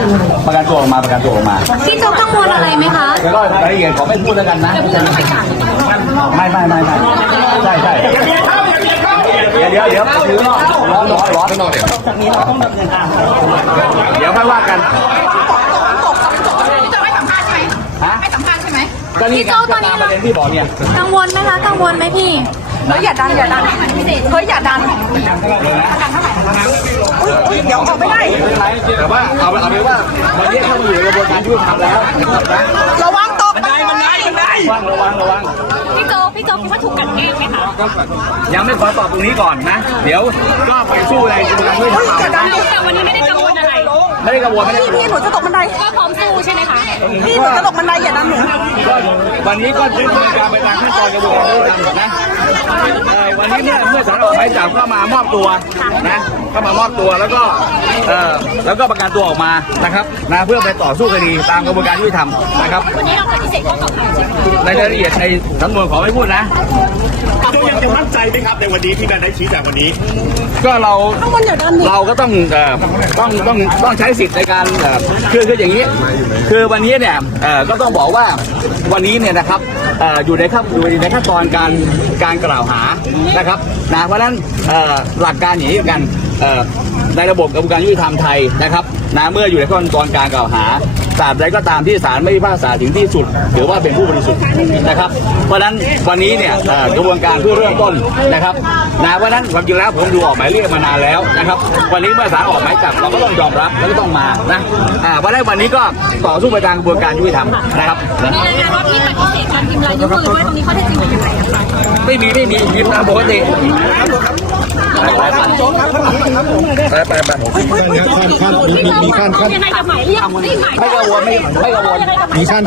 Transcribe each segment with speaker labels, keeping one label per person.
Speaker 1: ประกันตัวออกมา
Speaker 2: พี่โจ๊กกังวลอะไรไหมคะ
Speaker 1: แล้วก็รายละเอียดขอไม่พูดแล้วกันนะไม่ใช่เดี๋ยวถือนอกร้อนจากนี้เราต้องดำเนินการเดี๋ยวค่อยว่ากัน
Speaker 3: พี่โจ๊กไม่สัมภาษณ์ใช่ไหมไม่สัมภาษณ์ใช่ไหม
Speaker 1: พี่โจ๊กตอนนี้ประเด็นที่บอกเนี่ย
Speaker 2: กังวลไหมคะกังวลไหมพี่
Speaker 3: เฮ้ยอย่าดันเฮ้ยอย่าดันเดี๋ยวออกไม่ได้
Speaker 1: แต่ว่าเอาไปว่าวันนี้เข้ามาอยู่ในกระบวนการยุติธรรมแล้ว
Speaker 3: ระวังตกบันได
Speaker 1: ระวัง
Speaker 2: พี่โจ๊กคิดว่าถูกกันแกล้งไหมคะ
Speaker 1: ยังไม่ขอตอบตรงนี้ก่อนนะเดี๋ยวก็ไปสู้ในกระบวนการยุติธรรม
Speaker 2: แต่วันนี้ไม่ได้กังวลอะไร
Speaker 1: ไม่ได้กังวล
Speaker 3: พี่หนูจะตกบันได
Speaker 2: ก็พร้อมสู้ใช่ไหมคะ
Speaker 3: พี่หนูจะตกบันไดอย่าดันหนู
Speaker 1: วันนี้ก็ดำเนินการไปตามขั้นตอนกระบวนการยุติธรรมนะวันนี้เนี่ยเมื่อศาลออกหมายจับก็มามอบตัวนะก็มามอบตัวแล้วก็ประกันตัวออกมานะครับนะเพื่อไปต่อสู้คดีตามกระบวนการยุติธรรมนะครับ
Speaker 2: วันนี้เราปฏิเสธข้อกล่าวหา
Speaker 1: ในรายละเอียดในสำนวนขอไม่พูดนะ
Speaker 4: ก็ยังจะมั่นใจไหมครับในวันนี้ที่การได้ชี้แจงวันนี้
Speaker 1: ก็เราก็ต้องใช้สิทธิ์ในการคืออย่างนี้คือวันนี้เนี่ยก็ต้องบอกว่าวันนี้เนี่ยนะครับอยู่ในขั้นตอนการกล่าวหานะครับนะเพราะฉะนั้นหลักการอย่างนี้กันในระบบกระบวนการยุติธรรมไทยนะครับนะเมื่ออยู่ในขั้นตอนการกล่าวหาตราบใดก็ตามที่ศาลไม่พิพากษาถึงที่สุดถือว่าเป็นผู้บริสุทธิ์นะครับเพราะฉะนั้นวันนี้เนี่ยกระบวนการเพื่อเริ่มต้นนะครับนะเพราะฉะนั้นความจริงแล้วผมดูออกหมายเรียกมานานแล้วนะครับวันนี้เมื่อศาลออกหมายจับเราก็ต้องยอมรับแล้วก็ต้องมานะเพราะฉะนั้นวันนี้ก็ต่อสู้ไปตามกระบวนการยุติธรรมนะครับ
Speaker 2: มีรายงานว่าพี่ปฏิเสธการพิมพ์ลายนิ้วมือด้วยตรงนี้ข้อเท็จจริงเป็นยังไงคะ
Speaker 1: ไม่มีพิมพ์ตามปกติไป
Speaker 4: มีขั้น
Speaker 2: ยังไงกับหมายเรียก
Speaker 1: ไม่กังวล
Speaker 4: มีขั้น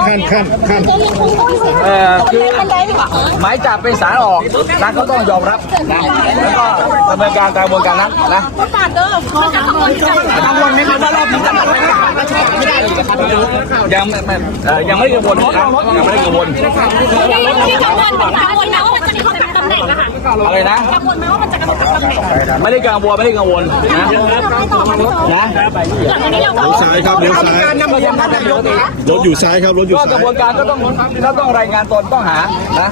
Speaker 1: คือหมายจับเป็นศาลออกนะก็ต้องยอมรับนะแล้วก็ดำเนินการตามกระบวนการนั้นนะ
Speaker 2: กังวล
Speaker 1: ไหมครับว่ารอบนี้จะไม่ได้ยังไม่กังวลนะยังไม่ได้กังวล
Speaker 2: ที่กังวลนะว่ามันจะมีข้อตัดตำแหน่งนะคะ
Speaker 1: อะไรนะ
Speaker 2: กังวลไหมว่ามันจะกระทบกับตำแหน่ง
Speaker 1: ไม่ได้กังวลนะ
Speaker 4: ซ้ายครับเลี้ยวซ้ายรถอยู่ซ้ายครับรถอยู่ซ้าย
Speaker 1: ก็กระบวนการก็ต้องรายงานตนต้องหานะ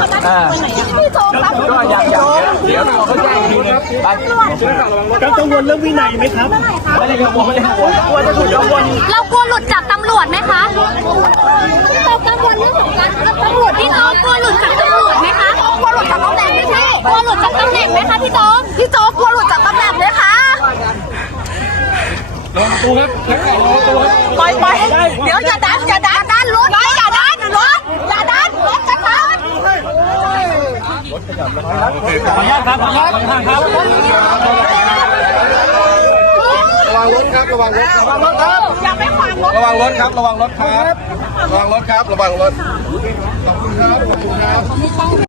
Speaker 1: ก็อย่างเดี๋ยวเขาแจ้งทีนึงไป
Speaker 4: กังวลเรื่องวินัยไหมครับ
Speaker 1: ไม่ได้กังวลกลัวจะถูกกังวล
Speaker 2: เรากลัวหลุดจากตำรวจไหมคะเรากังวลเรื่องของการตำรวจที่เขากลัวหลุดจากตำรวจไหมคะ
Speaker 3: กลัวหลุดจากตำแหน่งไม่ใช่
Speaker 2: กลัวหลุดจากตำแหน่งไหมคะพี่โจ๊ก
Speaker 3: กลัวหลุดจากตำแหน่งไหมคะปล่อยเดี๋ยวอย่าดันรถอย่าดันรถจะทัน
Speaker 1: ขออนุญาตครับระวังรถครับ
Speaker 3: อย่าไปขวางรถ
Speaker 1: ระวังรถครับระวังรถครับขอบคุณครับ